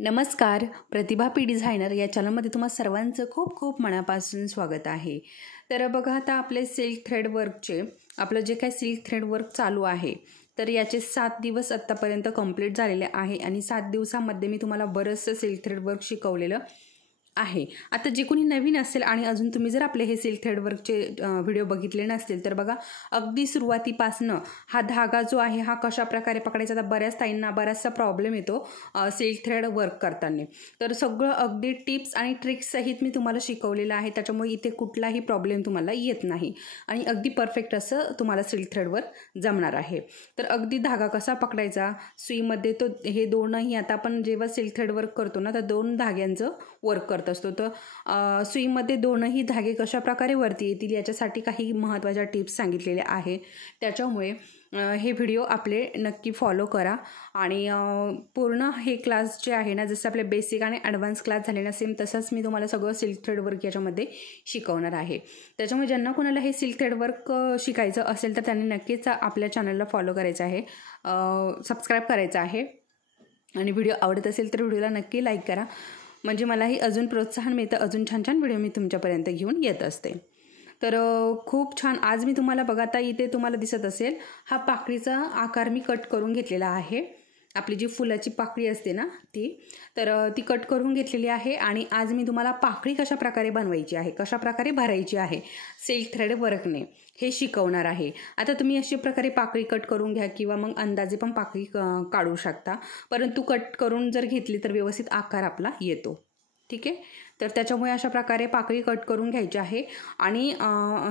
नमस्कार, प्रतिभा P designer या चॅनलमध्ये तुम्हा सर्वांचं खूप खूप मनापासून स्वागत आहे। तर बघा, आता आपले सिल्क थ्रेड वर्कचे आपलं जे काही सिल्क थ्रेड वर्क चालू आहे तर याचे 7 दिवस आत्तापर्यंत कंप्लीट झालेले आहे आणि 7 दिवसांमध्ये मी तुम्हाला बरंचसं सिल्क थ्रेड वर्क शिकवलेलं आहे। आता जे कोणी नवीन असेल आणि अजून तुम्ही जर आपले हे सिल्क थ्रेड वर्कचे व्हिडिओ बघितले नसतील तर बघा, अगदी सुरुवातीपासून हा धागा जो आहे हा कशा प्रकारे पकडायचा, तर बऱ्याच ताईंना बराचसा प्रॉब्लेम येतो सिल्क थ्रेड वर्क करताना। तर सगळं अगदी टिप्स आणि ट्रिक्स सहित मी तुम्हाला शिकवलेलं आहे, त्याच्यामुळे इथे कुठलाही प्रॉब्लेम तुम्हाला येत नाही आणि अगदी परफेक्ट असं तुम्हाला सिल्क थ्रेड वर्क जमणार आहे। तर अगदी धागा कसा पकडायचा सुईमध्ये, तो हे दोनही आता आपण जेव्हा सिल्क थ्रेड वर्क करतो ना तर 2 धाग्यांचं वर्क करतो असतो। तर सुईमध्ये दोनही धागे कशा प्रकारे वरती येतील याच्यासाठी काही महत्त्वाच्या टिप्स सांगितलेल्या आहे, त्याच्यामुळे हे व्हिडिओ आपले नक्की फॉलो करा आणि पूर्ण हे क्लास जे आहे ना, जसं आपले बेसिक आणि ॲडव्हान्स क्लास झाले ना सेम तसंच मी तुम्हाला सगळं सिल्क थ्रेड वर्क याच्यामध्ये शिकवणार आहे। त्याच्यामुळे ज्यांना कोणाला हे सिल्क थ्रेड वर्क शिकायचं असेल तर त्यांनी नक्कीच आपल्या चॅनलला फॉलो करायचं आहे, सबस्क्राईब करायचं आहे आणि व्हिडिओ आवडत असेल तर व्हिडिओला नक्की लाईक करा, म्हणजे मलाही अजून प्रोत्साहन मिळतं, अजून छान छान व्हिडिओ मी तुमच्यापर्यंत घेऊन येत असते। तर खूप छान आज मी तुम्हाला बघा, आता इथे तुम्हाला दिसत असेल हा पाकळीचा आकार मी कट करून घेतलेला आहे। आपली जी फुलाची पाकळी असते ना ती कट करून घेतलेली आहे आणि आज मी तुम्हाला पाकळी कशा प्रकारे बनवायची आहे, कशा प्रकारे भरायची आहे सिल्क थ्रेड वर्कने हे शिकवणार आहे। आता तुम्ही अशा प्रकारे पाकळी कट करून घ्या किंवा मग अंदाजे पण पाकळी काढू शकता, परंतु कट करून जर घेतली तर व्यवस्थित आकार आपला येतो, ठीक आहे। तर त्याच्यामुळे अशा प्रकारे पाकळी कट करून घ्यायची आहे आणि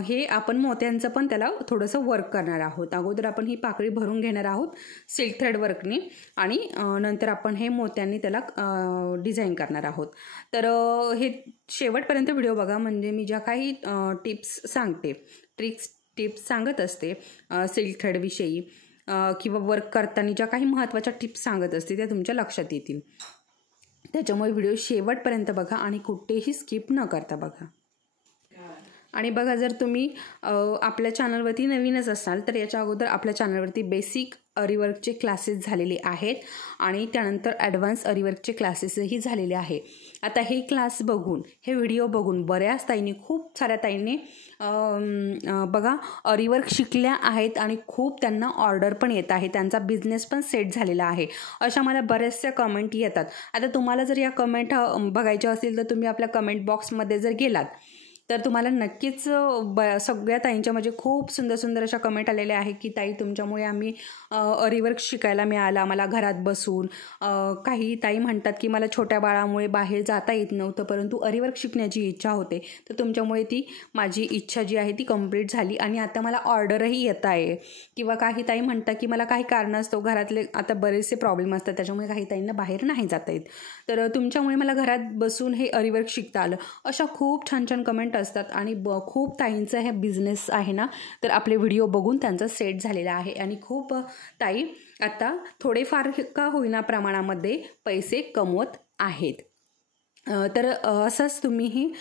हे आपण मोत्यांचं पण त्याला थोडंसं वर्क करणार आहोत। अगोदर आपण ही पाकळी भरून घेणार आहोत सिल्क थ्रेड वर्कने आणि नंतर आपण हे मोत्यांनी त्याला डिझाईन करणार आहोत। तर हे शेवटपर्यंत व्हिडिओ बघा, म्हणजे मी ज्या काही टिप्स सांगते, टिप्स सांगत असते सिल्क थ्रेडविषयी किंवा वर्क करताना ज्या काही महत्त्वाच्या टिप्स सांगत असते त्या तुमच्या लक्षात येतील, त्याच्यामुळे व्हिडिओ शेवटपर्यंत बघा आणि कुठेही स्किप न करता बघा। आणि बघा, जर तुम्ही आपल्या चॅनलवरती नवीनच असाल तर याच्या अगोदर आपल्या चॅनलवरती बेसिक अरीवर्कचे क्लासेस झालेले आहेत आणि त्यानंतर ॲडव्हान्स अरीवर्कचे क्लासेसही झालेले आहे। आता हे क्लास बघून, हे व्हिडिओ बघून बऱ्याच ताईंनी, खूप साऱ्या ताईंनी बघा अरीवर्क शिकल्या आहेत आणि खूप त्यांना ऑर्डर पण येत आहे, त्यांचा बिझनेस पण सेट झालेला आहे, अशा मला बऱ्याचशा कमेंट येतात। आता तुम्हाला जर या कमेंट बघायच्या असतील तर तुम्ही आपल्या कमेंट बॉक्समध्ये जर गेलात तर तुम्हाला नक्कीच सगळ्या ताईंच्या म्हणजे खूप सुंदर सुंदर अशा कमेंट आलेल्या आहे की ताई तुमच्यामुळे आम्ही अरीवर्क शिकायला मिळालं आम्हाला घरात बसून। काही ताई म्हणतात की मला छोट्या बाळामुळे बाहेर जाता येत नव्हतं, परंतु अरीवर्क शिकण्याची इच्छा होते, तर तुमच्यामुळे ती माझी इच्छा जी आहे ती कंप्लीट झाली आणि आता मला ऑर्डरही येत आहे। किंवा काही ताई म्हणतात की मला काही कारणास्तव घरातले आता बरेचसे प्रॉब्लेम असतात, त्याच्यामुळे काही ताईंना बाहेर नाही जाता येत, तर तुमच्यामुळे मला घरात बसून हे अरीवर्क शिकता आलं, अशा खूप छान छान कमेंट असतात आणि खूप ताईंचा हे बिझनेस आहे ना, तर आपले व्हिडिओ बघून त्यांचा सेट झालेला आहे आणि खूप ताई आता थोडेफार का होईना प्रमाणामध्ये पैसे कमवत आहेत। तर असंच तुम्हीही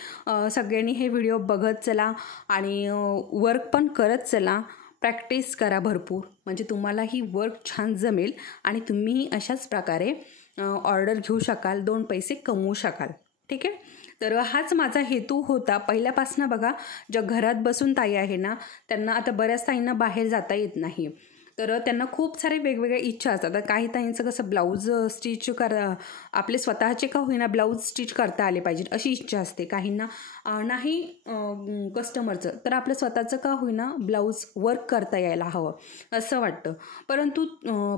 सगळ्यांनी हे व्हिडिओ बघत चला आणि वर्क पण करत चला, प्रॅक्टिस करा भरपूर, म्हणजे तुम्हालाही वर्क छान जमेल आणि तुम्हीही अशाच प्रकारे ऑर्डर घेऊ शकाल, 2 पैसे कमवू शकाल, ठीक आहे। तर हाच माझा हेतू होता पहिल्यापासून। बघा, ज्या घरात बसून ताई आहे ना त्यांना आता बऱ्याच ताईंना बाहेर जाता येत नाही, तर त्यांना खूप सारे वेगवेगळ्या इच्छा असतात। आता काही ताईंचं कसं ब्लाऊज स्टिच आपले स्वतःचे का होईना ब्लाऊज स्टिच करता आले पाहिजेत अशी इच्छा असते, काहींना नाही कस्टमरचं तर आपलं स्वतःचं का होईना ब्लाऊज वर्क करता यायला हवं असं वाटतं, परंतु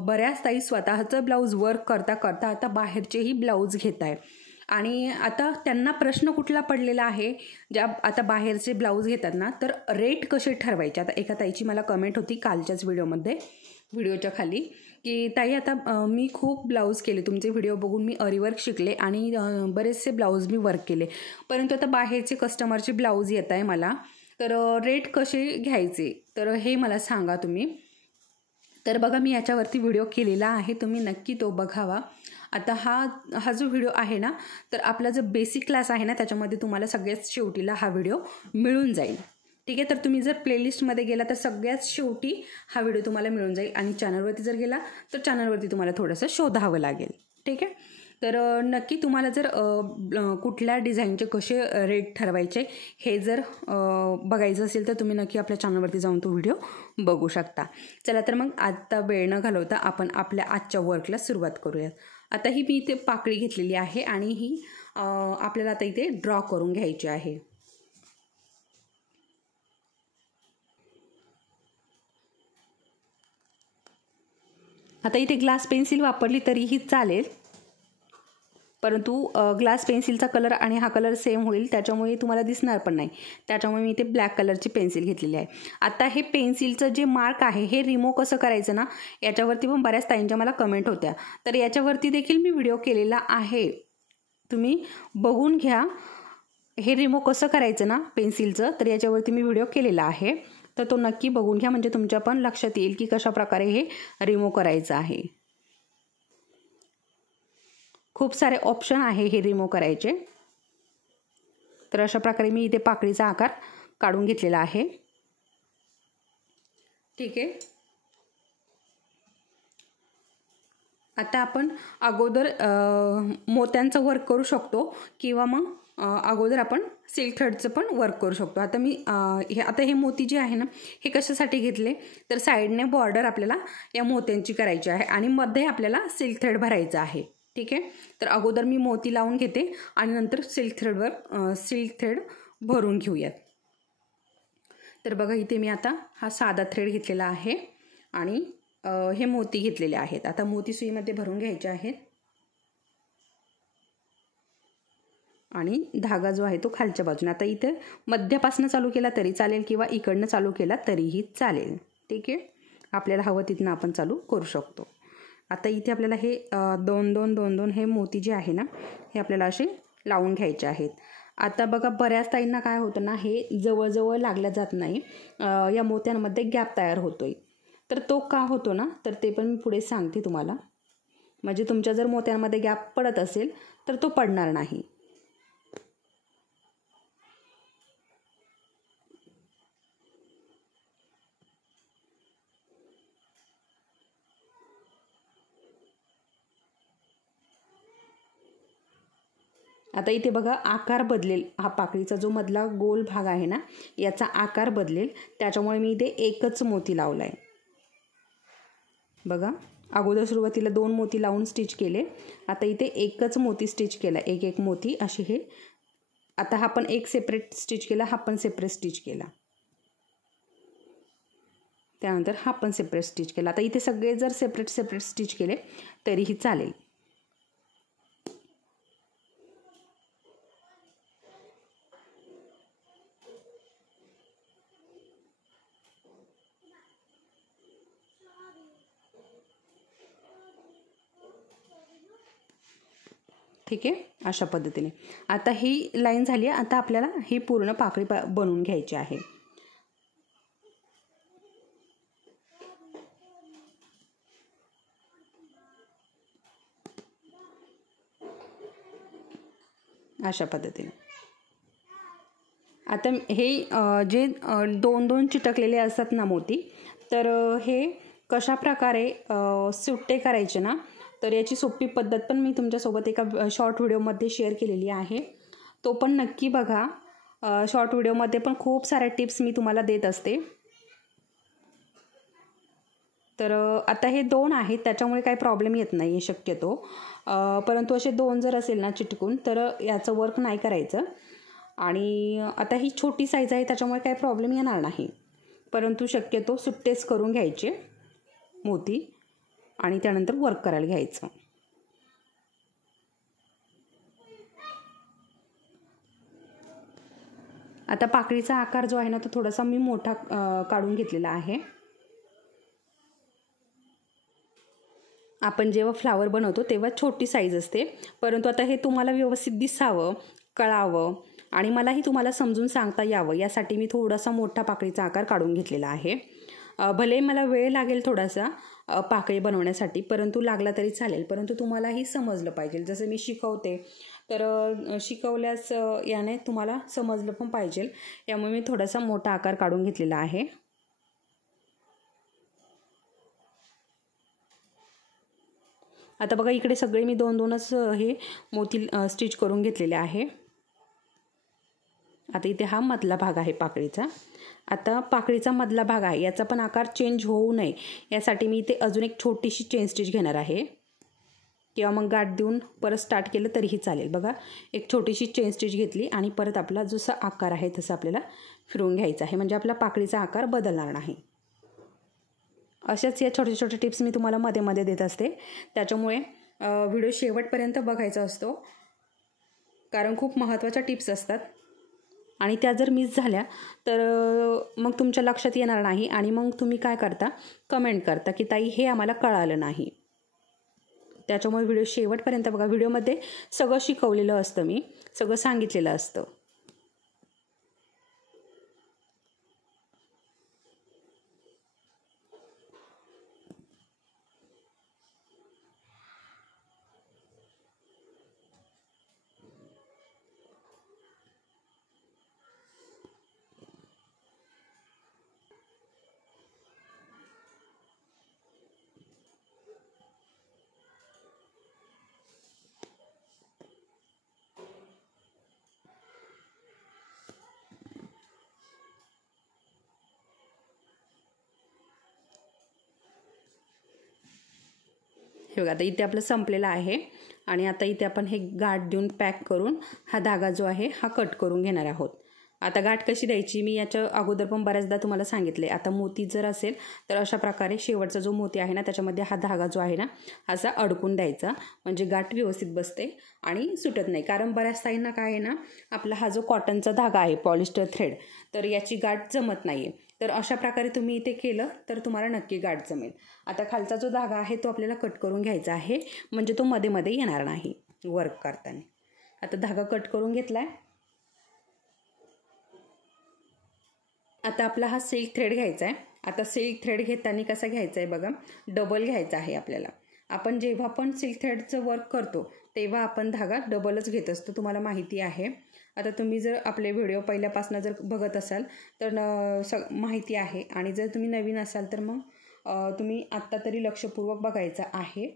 बऱ्याच ताई स्वतःचं ब्लाऊज वर्क करता करता आता बाहेरचेही ब्लाऊज घेत आहे आणि आता त्यांना प्रश्न कुठला पडलेला आहे, ज्या आता बाहेरचे ब्लाऊज घेतात ना तर रेट कसे ठरवायचे। आता एका ताईची मला कमेंट होती कालच्याच व्हिडिओच्या खाली की ताई आता मी खूप ब्लाऊज केले, तुमचे व्हिडिओ बघून मी अरीवर्क शिकले आणि बरेचसे ब्लाऊज मी वर्क केले, परंतु आता बाहेरचे कस्टमरचे ब्लाऊज येत आहे मला, तर रेट कसे घ्यायचे तर हे मला सांगा तुम्ही। तर बघा, मी याच्यावरती व्हिडिओ केलेला आहे, तुम्ही नक्की तो बघावा। आता हा जो व्हिडिओ आहे ना तर आपला जो बेसिक क्लास आहे ना त्याच्यामध्ये तुम्हाला सगळ्यात शेवटीला हा व्हिडिओ मिळून जाईल, ठीक आहे। तर तुम्ही जर प्लेलिस्टमध्ये गेला तर सगळ्यात शेवटी हा व्हिडिओ तुम्हाला मिळून जाईल आणि चॅनलवरती जर गेला तर चॅनलवरती तुम्हाला थोडंसं शोधावं लागेल, ठीक आहे। तर नक्की तुम्हाला जर कुठल्या डिझाईनचे कसे रेट ठरवायचे हे जर बघायचं असेल तर तुम्ही नक्की आपल्या चॅनलवरती जाऊन तो व्हिडिओ बघू शकता. चला तर मग आता वेळ न घालवता आपण आपल्या आजच्या वर्कला सुरुवात करूयात. आता ही मी इथे पाकळी घेतलेली आहे आणि ही आपल्याला आता इथे ड्रॉ करून घ्यायची आहे. आता इथे ग्लास पेन्सिल वापरली तरीही चालेल, परंतु ग्लास पेन्सिलचा कलर आणि हा कलर सेम होईल त्याच्यामुळे तुम्हाला दिसणार पण नाही. त्याच्यामुळे मी इथे ब्लॅक कलरची पेन्सिल घेतलेली आहे. आता हे पेन्सिलचं जे मार्क आहे हे रिमूव्ह कसं करायचं ना, याच्यावरती पण बऱ्याच ताईंच्या मला कमेंट होत्या. तर याच्यावरती देखील मी व्हिडिओ केलेला आहे, तुम्ही बघून घ्या. हे रिमूव्ह कसं करायचं ना पेन्सिलचं, तर याच्यावरती मी व्हिडिओ केलेला आहे, तर तो नक्की बघून घ्या. म्हणजे तुमच्या पण लक्षात येईल की कशा प्रकारे हे रिमूव्ह करायचं आहे. खूप सारे ऑप्शन आहे हे रिमूव्ह करायचे. तर अशा प्रकारे मी इथे पाकळीचा आकार काढून घेतलेला आहे. ठीक आहे. आता आपण अगोदर मोत्यांचं वर्क करू शकतो किंवा मग अगोदर आपण सिल्क थ्रेडचं पण वर्क करू शकतो. आता मी हे मोती जे आहे ना हे कशासाठी घेतले, तर साईडने बॉर्डर आपल्याला या मोत्यांची करायची आहे आणि मध्ये आपल्याला सिल्क थ्रेड भरायचं आहे. ठीक आहे. तर अगोदर मी मोती लावून घेते आणि नंतर सिल्क थ्रेड भरून घेऊयात. तर बघा इथे मी आता हा साधा थ्रेड घेतलेला आहे आणि हे मोती घेतलेले आहेत. आता मोती सुईमध्ये भरून घ्यायचे आहेत आणि धागा जो आहे तो खालच्या बाजूने. आता इथे मध्यापासून चालू केला तरी चालेल किंवा इकडनं चालू केला तरीही चालेल. ठीक आहे. आपल्याला हवं तिथनं आपण चालू करू शकतो. आता इथे आपल्याला हे दोन दोन हे मोती जे आहे ना हे आपल्याला असे लावून घ्यायचे आहेत. आता बघा बऱ्याच ताईंना काय होतं ना, हे जवळजवळ लागल्या जात नाही, या मोत्यांमध्ये गॅप तयार होतोय. तर तो का होतो ना, तर ते पण मी पुढे सांगते तुम्हाला. म्हणजे तुमच्या जर मोत्यांमध्ये गॅप पडत असेल तर तो पडणार नाही. आता इथे बघा आकार बदलेल, हा पाकळीचा जो मधला गोल भाग आहे ना याचा आकार बदलेल, त्याच्यामुळे मी इथे एकच मोती लावला आहे. बघा अगोदर सुरुवातीला 2 मोती लावून स्टिच केले, आता इथे एकच मोती स्टिच केला, एक मोती असे हे. आता हा पण एक सेपरेट स्टिच केला, हा पण सेपरेट स्टिच केला, त्यानंतर हा पण सेपरेट स्टिच केला. आता इथे सगळे जर सेपरेट स्टिच केले तरीही चालेल. ठीक आहे. अशा पद्धतीने आता ही लाईन झाली आहे. आता आपल्याला ही पूर्ण पाकळी बनवून घ्यायची आहे. अशा पद्धतीने आता हे जे 2 चिटकलेले असतात ना मोती, तर हे कशा प्रकारे सुट्टे करायचे ना, तर याची सोपी पद्धत पण मी तुमच्यासोबत एका शॉर्ट व्हिडिओमध्ये शेअर केलेली आहे, तो पण नक्की बघा. शॉर्ट व्हिडिओमध्ये पण खूप साऱ्या टिप्स मी तुम्हाला देत असते. तर आता हे 2 आहेत त्याच्यामुळे काही प्रॉब्लेम येत नाही आहे शक्यतो, परंतु असे 2 जर असेल ना चिटकून तर याचं वर्क नाही करायचं. आणि आता ही छोटी साईज आहे त्याच्यामुळे काही प्रॉब्लेम येणार नाही, परंतु शक्यतो सुट्टेच करून घ्यायचे मोती आणि त्यानंतर वर्क करायला घ्यायचं. आता पाकळीचा आकार जो आहे ना तो थोडासा मी मोठा काढून घेतलेला आहे. आपण जेव्हा फ्लावर बनवतो तेव्हा छोटी साईज असते, परंतु आता हे तुम्हाला व्यवस्थित दिसावं, कळावं आणि मलाही तुम्हाला समजून सांगता यावं यासाठी मी थोडासा मोठा पाकळीचा आकार काढून घेतलेला आहे. भले मला वेळ लागेल थोडासा पाकळी बनवण्यासाठी, परंतु लागला तरी चालेल, परंतु तुम्हालाही समजलं पाहिजे. जसं मी शिकवते तर शिकवल्यास याने तुम्हाला समजलं पण पाहिजे, यामुळे मी थोडासा मोठा आकार काढून घेतलेला आहे. आता बघा इकडे सगळे मी 2-2च हे मोती स्टिच करून घेतलेले आहे. आता इथे हा मधला भाग आहे पाकळीचा. आता पाकळीचा मधला भाग आहे याचा पण आकार चेंज होऊ नये यासाठी मी इथे अजून एक छोटीशी चेन स्टिच घेणार आहे, किंवा मग गाठ देऊन परत स्टार्ट केलं तरीही चालेल. बघा एक छोटीशी चेन स्टिच घेतली आणि परत आपला जसा आकार आहे तसा आपल्याला फिरवून घ्यायचा आहे, म्हणजे आपला पाकळीचा आकार बदलणार नाही. अशाच या छोट्या छोट्या टिप्स मी तुम्हाला मध्ये मध्ये देत असते, त्याच्यामुळे व्हिडिओ शेवटपर्यंत बघायचा असतो, कारण खूप महत्त्वाच्या टिप्स असतात आणि त्या जर मिस झाल्या तर मग तुमच्या लक्षात येणार नाही आणि मग तुम्ही काय करता, कमेंट करता की ताई हे आम्हाला कळालं नाही. त्याच्यामुळे व्हिडिओ शेवटपर्यंत बघा. व्हिडिओमध्ये सगळं शिकवलेलं असतं, मी सगळं सांगितलेलं असतं. हे बघा आता इथे आपलं संपलेलं आहे आणि आता इथे आपण हे गाठ देऊन पॅक करून हा धागा जो आहे हा कट करून घेणार आहोत. आता गाठ कशी द्यायची मी याच्या अगोदर पण बऱ्याचदा तुम्हाला सांगितले. आता मोती जर असेल तर अशा प्रकारे शेवटचा जो मोती आहे ना त्याच्यामध्ये हा धागा जो आहे ना असा अडकून द्यायचा, म्हणजे गाठ व्यवस्थित बसते आणि सुटत नाही. कारण बऱ्याच ताईंना काय आहे ना, आपला हा जो कॉटनचा धागा आहे पॉलिस्टर थ्रेड, तर याची गाठ जमत नाही आहे. तर अशा प्रकारे तुम्ही इथे केलं तर तुम्हाला नक्की गाठ जमेल. आता खालचा जो धागा आहे तो आपल्याला कट करून घ्यायचा आहे, म्हणजे तो मध्ये मध्ये येणार नाही वर्क करताना. आता धागा कट करून घेतला आहे. आता आपला हा सिल्क थ्रेड घ्यायचा आहे. आता सिल्क थ्रेड घेताना कसा घ्यायचा आहे बघा, डबल घ्यायचा आहे आपल्याला. आपण जेव्हा पण सिल्क थ्रेडचं वर्क करतो तेव्हा आपण धागा डबलच घेत असतो, तुम्हाला माहिती आहे. आता तुम्ही जर आपले व्हिडिओ पहिल्यापासून जर बघत असाल तर माहिती आहे, आणि जर तुम्ही नवीन असाल तर मग तुम्ही आत्ता तरी लक्षपूर्वक बघायचं आहे,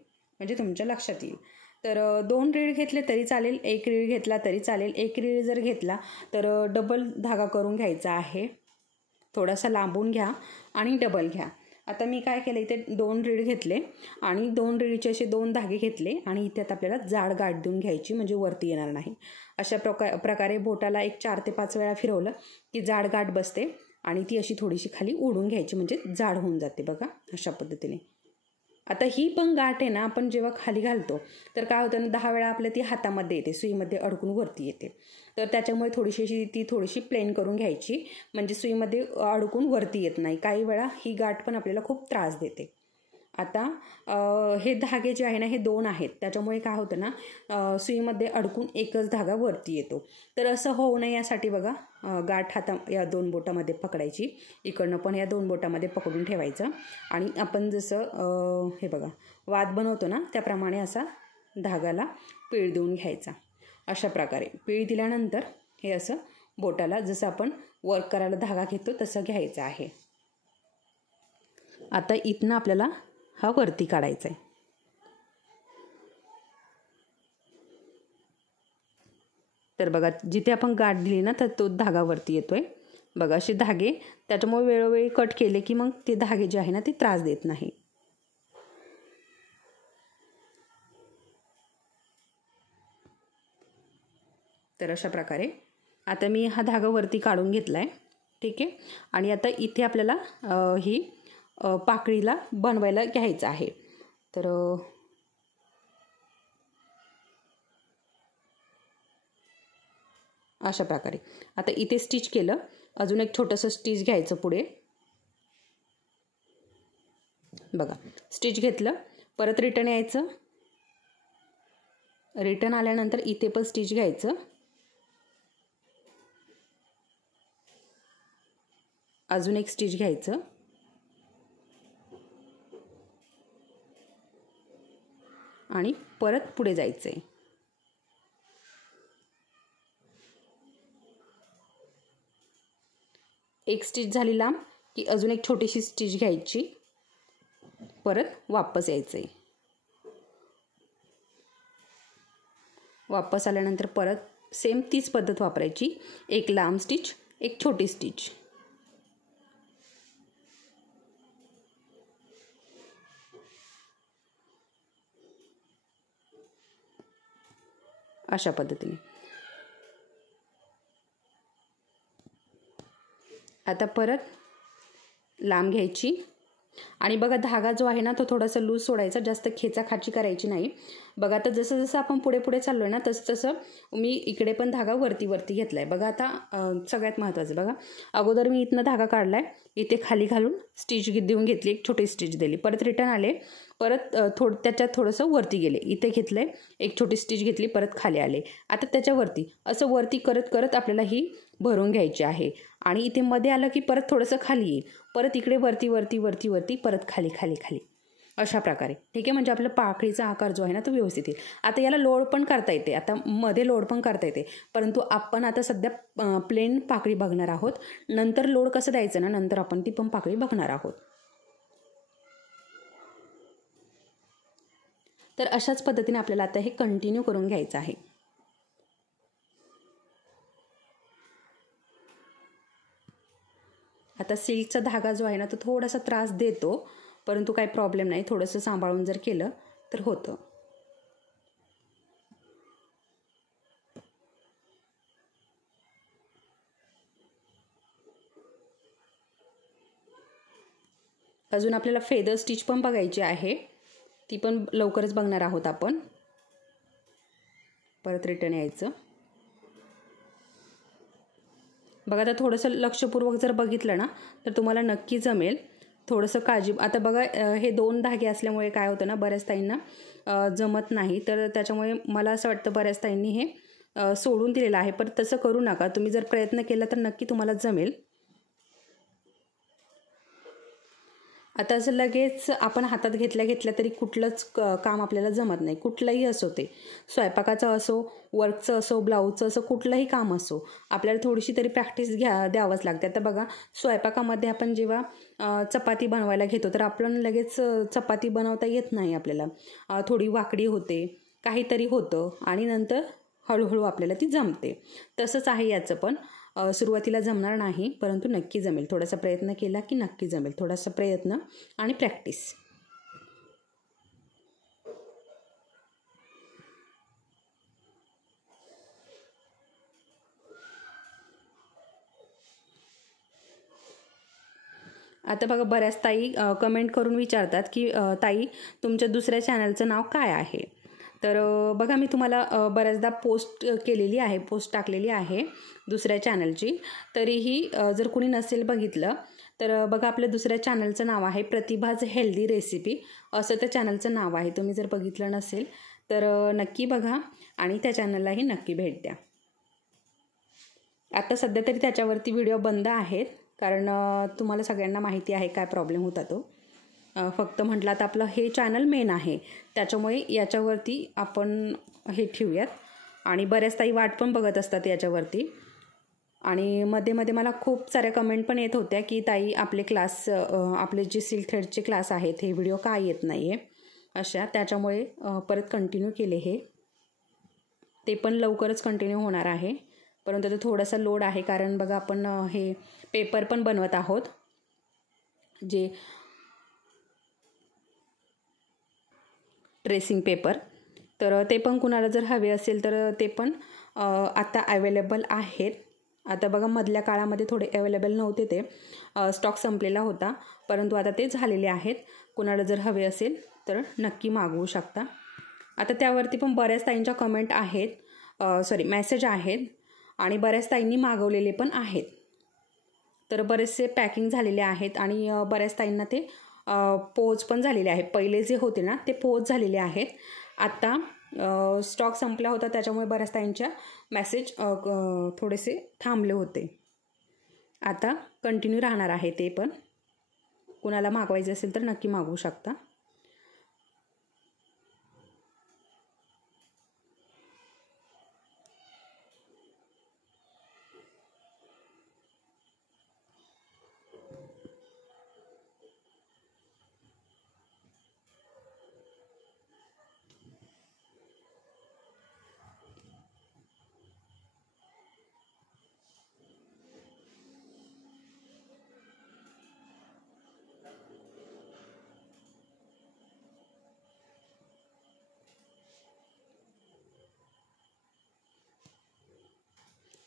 म्हणजे तुमच्या लक्षात येईल. तर 2 रीळ घेतले तरी चालेल, 1 रीळ घेतला तरी चालेल. 1 रीळ जर घेतला तर डबल धागा करून घ्यायचा आहे. थोडासा लांबून घ्या आणि डबल घ्या. आता मी काय केलं, इथे 2 रीळ घेतले आणि 2 रीळचे असे 2 धागे घेतले आणि इथे आता आपल्याला जाड गाठ देऊन घ्यायची, म्हणजे वरती येणार नाही. अशा प्रकारे बोटाला एक 4 ते 5 वेळा फिरवलं की जाड गाठ बसते आणि ती अशी थोडीशी खाली ओढून घ्यायची, म्हणजे जाड होऊन जाते. बघा अशा पद्धतीने. आता ही पण गाठ आहे ना, आपण जेव्हा खाली घालतो तर काय होतं ना, 10 वेळा आपल्या ती हातामध्ये येते, सुईमध्ये अडकून वरती येते. तर त्याच्यामुळे ती थोडीशी प्लेन करून घ्यायची, म्हणजे सुईमध्ये अडकून वरती येत नाही. काही वेळा ही गाठ पण आपल्याला खूप त्रास देते. आता हे धागे जे आहे ना हे 2 आहेत, त्याच्यामुळे काय होतं ना, सुईमध्ये अडकून एकच धागा वरती येतो. तर असं होऊ नये यासाठी बघा, गाठ या 2 बोटामध्ये पकडायची, इकडनं पण या 2 बोटामध्ये पकडून ठेवायचं आणि आपण जसं हे बघा वाद बनवतो ना त्याप्रमाणे असा धागाला पीळ देऊन घ्यायचा. अशा प्रकारे पीळ दिल्यानंतर हे असं बोटाला जसं आपण वर्क करायला धागा घेतो तसं घ्यायचं आहे. आता इथनं आपल्याला हा वरती काढायचा आहे. तर बघा जिथे आपण गाठ दिली ना तर तो धागा वरती येतोय. बघा असे धागे, त्याच्यामुळे वेळोवेळी कट केले की मग ते धागे जे आहे ना ते त्रास देत नाही. तर अशा प्रकारे आता मी हा धागा वरती काढून घेतला आहे. ठीक आहे. आणि आता इथे आपल्याला ही पाकळीला बनवायला घ्यायचं आहे. तर अशा प्रकारे आता इथे स्टिच केलं, अजून एक छोटंसं स्टिच घ्यायचं पुढे. बघा स्टिच घेतलं, परत रिटर्न यायचं. रिटर्न आल्यानंतर इथे पण स्टिच घ्यायचं, अजून एक स्टिच घ्यायचं आणि परत पुढे जायचं आहे. एक स्टिच झाली लांब की अजून एक छोटीशी स्टिच घ्यायची, परत वापस यायचं आहे. वापस आल्यानंतर परत सेम तीच पद्धत वापरायची. एक लांब स्टिच, एक छोटी स्टिच. अशा पद्धतीने. आता परत लांब घ्यायची आणि बघा धागा जो आहे ना तो थोडासा लूज सोडायचा, जास्त खेचाखाची करायची नाही. बघा आता जसं जसं आपण पुढे पुढे चाललो आहे ना तसं तसं मी इकडे पण धागा वरती वरती घेतला आहे. बघा आता सगळ्यात महत्त्वाचं बघा, अगोदर मी इथनं धागा काढला आहे, इथे खाली घालून स्टिच देऊन घेतली, एक छोटी स्टिच दिली, परत रिटर्न आले, परत त्याच्यात थोडंसं वरती गेले, इथे घेतलं आहे, एक छोटी स्टिच घेतली, परत खाली आले. आता त्याच्यावरती असं वरती करत करत आपल्याला ही भरून घ्यायची आहे. आणि इथे मध्ये आलं की परत थोडंसं खाली येईल, परत इकडे वरती वरती वरती वरती, परत खाली खाली खाली, अशा प्रकारे. ठीक आहे, म्हणजे आपला पाकळीचा आकार जो आहे ना तो व्यवस्थित येईल. आता याला लोड पण करता येते, आता मध्ये लोड पण करता येते, परंतु आपण आता सध्या प्लेन पाकळी बघणार आहोत. नंतर लोड कसं द्यायचं ना, नंतर आपण ती पण पाकळी बघणार आहोत. तर अशाच पद्धतीने आपल्याला आता हे कंटिन्यू करून घ्यायचं आहे. आता सिल्कचा धागा जो आहे ना तो थोडासा त्रास देतो, परंतु काही प्रॉब्लेम नाही, थोडंसं सांभाळून जर केलं तर होतं. अजून आपल्याला फेदर स्टिच पण बघायची आहे, ती पण लवकरच बघणार आहोत आपण. परत रिटर्न यायचं. बघा आता थोडंसं लक्षपूर्वक जर बघितलं ना तर तुम्हाला नक्की जमेल. थोडंसं काळजी. आता बघा हे 2 धागे असल्यामुळे काय होतं ना, बऱ्याच ताईंना जमत नाही, तर त्याच्यामुळे मला असं वाटतं बऱ्याच ताईंनी हे सोडून दिलेलं आहे. पण तसं करू नका, तुम्ही जर प्रयत्न केला तर नक्की तुम्हाला जमेल. आता असं लगेच आपण हातात घेतल्या घेतल्या तरी कुठलंच काम आपल्याला जमत नाही, कुठलंही असो ते, स्वयंपाकाचं असो, वर्कचं असो, ब्लाऊजचं असो, कुठलंही काम असो, आपल्याला थोडीशी तरी प्रॅक्टिस द्यावंच लागते. आता बघा स्वयंपाकामध्ये आपण जेव्हा चपाती बनवायला घेतो तर आपण लगेच चपाती बनवता येत नाही आपल्याला, थोडी वाकडी होते, काहीतरी होतं आणि नंतर हळूहळू आपल्याला ती जमते. तसंच आहे याचं पण. सुरुवातीला जमणार नाही, परंतु नक्की जमेल. थोडासा प्रयत्न केला की नक्की जमेल. थोडासा प्रयत्न आणि प्रॅक्टिस. आता बघा बऱ्याच ताई कमेंट करून विचारतात की ताई तुमच्या दुसऱ्या चॅनलचं नाव काय आहे. तर बघा मी तुम्हाला बऱ्याचदा पोस्ट केलेली आहे, पोस्ट टाकलेली आहे दुसऱ्या चॅनलची. तरीही जर कुणी नसेल बघितलं तर बघा आपल्या दुसऱ्या चॅनलचं नाव आहे प्रतिभाज हेल्दी रेसिपी, असं त्या चॅनलचं नाव आहे. तुम्ही जर बघितलं नसेल तर नक्की बघा आणि त्या चॅनललाही नक्की भेट द्या. आता सध्या तरी त्याच्यावरती व्हिडिओ बंद आहेत, कारण तुम्हाला सगळ्यांना माहिती आहे काय प्रॉब्लेम होता तो. फक्त म्हटलं आता आपलं हे चॅनल मेन आहे, त्याच्यामुळे याच्यावरती आपण हे ठेवूयात. आणि बऱ्याच ताई वाट पण बघत असतात याच्यावरती. आणि मध्ये मध्ये मला खूप साऱ्या कमेंट पण येत होत्या की ताई आपले क्लास, आपले जे सिल्क थ्रेडचे क्लास आहेत हे व्हिडिओ का येत नाही आहे अशा. त्याच्यामुळे परत कंटिन्यू केले हे. ते पण लवकरच कंटिन्यू होणार आहे, परंतु तो थोडासा लोड आहे, कारण बघा आपण हे पेपर पण बनवत आहोत, जे ट्रेसिंग पेपर. तर ते पण कुणाला जर हवे असेल तर ते पण आता अवेलेबल आहेत. आता बघा मधल्या काळामध्ये थोडे अवेलेबल नव्हते, ते स्टॉक संपलेला होता, परंतु आता ते झालेले आहेत. कुणाला जर हवे असेल तर नक्की मागवू शकता. आता त्यावरती पण बऱ्याच ताईंच्या कमेंट आहेत, मेसेज आहेत आणि बऱ्याच ताईंनी मागवलेले पण आहेत. तर बरेचसे पॅकिंग झालेले आहेत आणि बऱ्याच ताईंना ते पोच पण झालेले आहे. पहिले जे होते ना ते पोच झालेले आहेत. आता स्टॉक संपला होता त्याच्यामुळे बऱ्याच ताईंच्या मेसेज थोडेसे थांबले होते. आता कंटिन्यू राहणार आहे ते पण. कुणाला मागवायचे असेल तर नक्की मागवू शकता.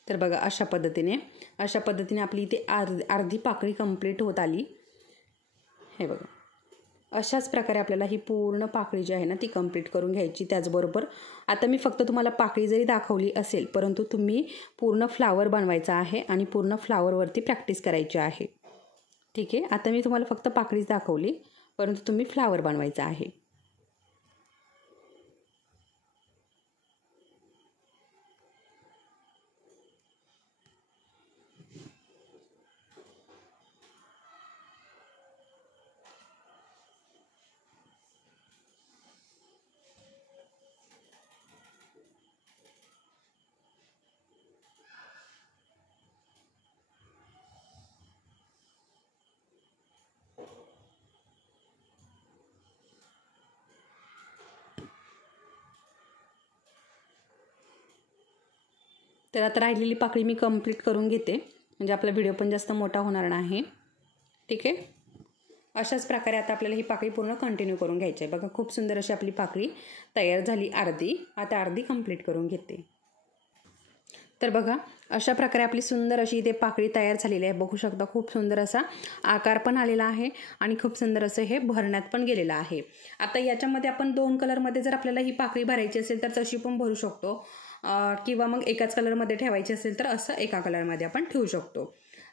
तर बघा अशा पद्धतीने आपली इथे अर्धी पाकळी कंप्लीट होत आली. हे बघा अशाच प्रकारे आपल्याला ही पूर्ण पाकळी जी आहे ना ती कंप्लीट करून घ्यायची. त्याचबरोबर आता मी फक्त तुम्हाला पाकळी जरी दाखवली असेल, परंतु तुम्ही पूर्ण फ्लावर बनवायचा आहे आणि पूर्ण फ्लावरवरती प्रॅक्टिस करायची आहे. ठीक आहे, आता मी तुम्हाला फक्त पाकळीच दाखवली, परंतु तुम्ही फ्लावर बनवायचा आहे. तर आता राहिलेली पाकळी मी कंप्लीट करून घेते, म्हणजे आपला व्हिडिओ पण जास्त मोठा होणार नाही. ठीक आहे, अशाच प्रकारे आता आपल्याला ही पाकळी पूर्ण कंटिन्यू करून घ्यायची आहे. बघा खूप सुंदर अशी आपली पाकळी तयार झाली अर्धी. आता अर्धी कंप्लीट करून घेते. तर बघा अशा प्रकारे आपली सुंदर अशी इथे पाकळी तयार झालेली आहे. बघू शकता खूप सुंदर असा आकार पण आलेला आहे आणि खूप सुंदर असं हे भरण्यात पण गेलेलं आहे. आता याच्यामध्ये आपण 2 कलरमध्ये जर आपल्याला ही पाकळी भरायची असेल तर तशी पण भरू शकतो, किंवा मग एकाच कलरमध्ये ठेवायची असेल तर असं एका कलरमध्ये आपण ठेवू शकतो.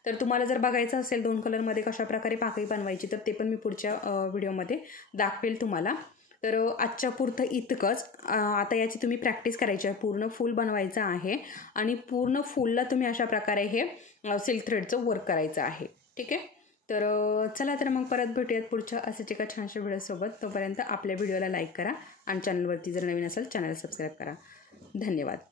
तर तुम्हाला जर बघायचं असेल 2 कलरमध्ये कशा प्रकारे पाकळी बनवायची तर ते पण मी पुढच्या व्हिडिओमध्ये दाखवेल तुम्हाला. तर आजच्या पुरतं इतकंच. आता याची तुम्ही प्रॅक्टिस करायची आहे. पूर्ण फूल बनवायचं आहे आणि पूर्ण फूलला तुम्ही अशा प्रकारे हे सिल्क थ्रेडचं वर्क करायचं आहे. ठीक आहे, तर चला तर मग परत भेटूयात पुढच्या असेच एका छानशा व्हिडिओसोबत. तोपर्यंत आपल्या व्हिडिओला लाईक करा आणि चॅनलवरती जर नवीन असेल चॅनल सबस्क्राईब करा. धन्यवाद.